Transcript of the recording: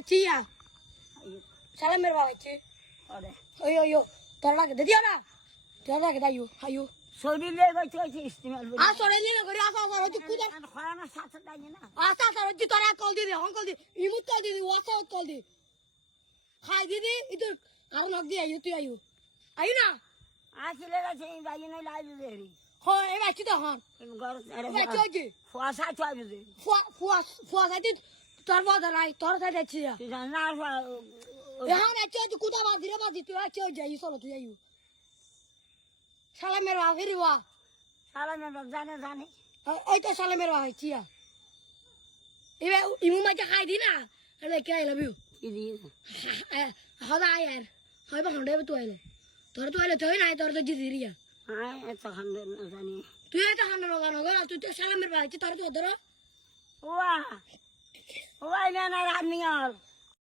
Chia. Salamer babachi. Oyo. Torla ke diya na. Torla ke dayu. Ayu. শরীরে গেছে ইস্তেমাল আ সরাইলে না করে আসা আসা হচ্ছে কুদা খানা সাথে দাইনি না আসা আসা হচ্ছে তোরা কল দি অঙ্কল দি ইমুত কল দি ওয়াসা কল দি খাই দিদি ইতু আর নক দি আয়ু তুই আয়ু আয়ু না আসলে গেছে বাইরে নাই লাইল দেরি হ এ বাচ্চি তো হন ঘর আরে বাচ্চি হচ্ছে ফুয়াশা চাইবে দে ফুয়া সাইতে তোর বাদা নাই তোর সাইতে ছি তুই জান না এখন আচ্ছা তুই কুদা বাদি তুই আচ্ছা যাই চলো তুই আয়ু সালামের বাগেরি ওয়া সালামে জানে জানে ওই তো সালামের বাগ চিয়া এবে ইমু মাইটা খাই দি না আরে কে আই লাভ ইউ কি দিয়ে হদা আয়ার হয় বা হন্ডে তুই আইলে তুই নাই তোর তো জিদি রিয়া হ্যাঁ এত খান্ডে না জানি তুই এত হান্ডে নগানো গো তুই তো সালামের বাগ তোর তো ধরো ওয়া ওয়া না না রানিয়াল